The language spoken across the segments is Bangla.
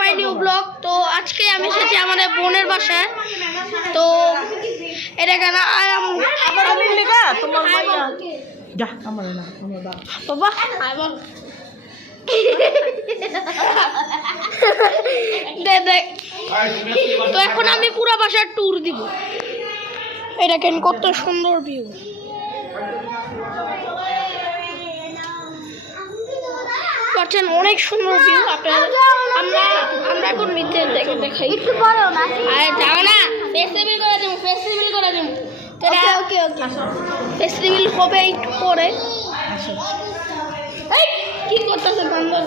My new blog. তো আজকে আমি এসেছি আমাদের বোনের বাসায়। তো এটা কেন বাবা তো এখন আমি পুরো বাসার ট্যুর দিব। এটা কেন কত সুন্দর ভিউ। পাচ্ছেন অনেক সুন্দর ভিউ। আমরা এখন মিথ্যে দেখাই একটু বড় না আরে যাও না ফেস্টিভ্যাল করে দেব ওকে ফেস্টিভ্যাল হবে একটু পরে। এই কি করতেছ বান্দর?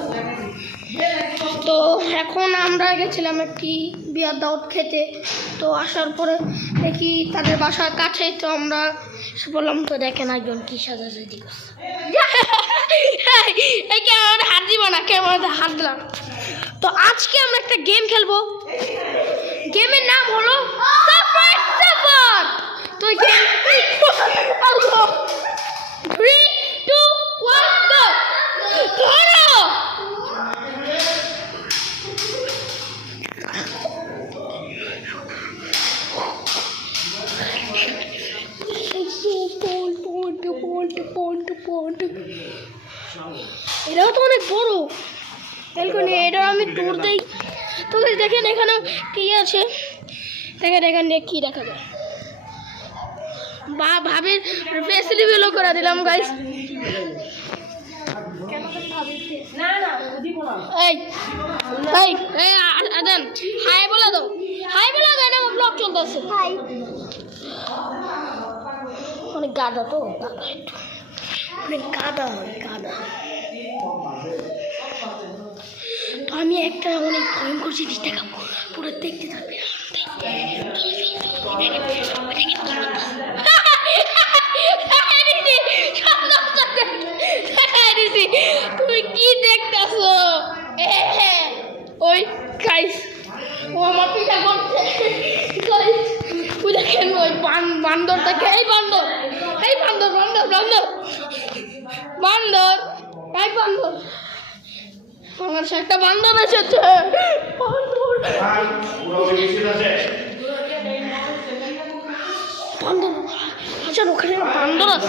তো এখন আমরা গেছিলাম একটি বিয়ার দাওয়াত খেতে। তো আসার পরে দেখি তাদের বাসার কাছেই। তো আমরা বললাম তো দেখেন একজন কি সাজাসাজি করছে। এই ক্যামেরাতে হাত দিব না, ক্যামেরাতে হাত দিলাম। তো আজকে আমরা একটা গেম খেলবো। গেমের নাম হলো সাফার সাফার। তো গেম 3 2 1 গো ধরো। এটাও তো অনেক বড়। এটা আমি ট্যুর দিই। তো দেখেন এখানে কি আছে, দেখেন এখানে কি দেখা যায়। বা ভাবির ফেস্টিভ্যালও করে দিলাম গাইস। এই এই এই আদান হাই বলা দাও, হাই বলা দাও। আমার ব্লগ চলতেছে। হাই অনেক গাদা তো, অনেক গাদা গাদা। তো আমি একটা অনেক ভয়ঙ্কর জিনিস দেখাবো, পুরো দেখতে থাকবে। তুমি কি দেখতেছো? ওই গাইস ও আমার পিঠা করছে। ওই দেখেন ওই বান্দরটাকে। এই বান্দর এই বান্দর বান্দর বান্দর বান্দর এই বান্দর আমার সাথে একটা বান্দর এসেছে। বান্দর আচ্ছা ওখানে বান্দর আছে।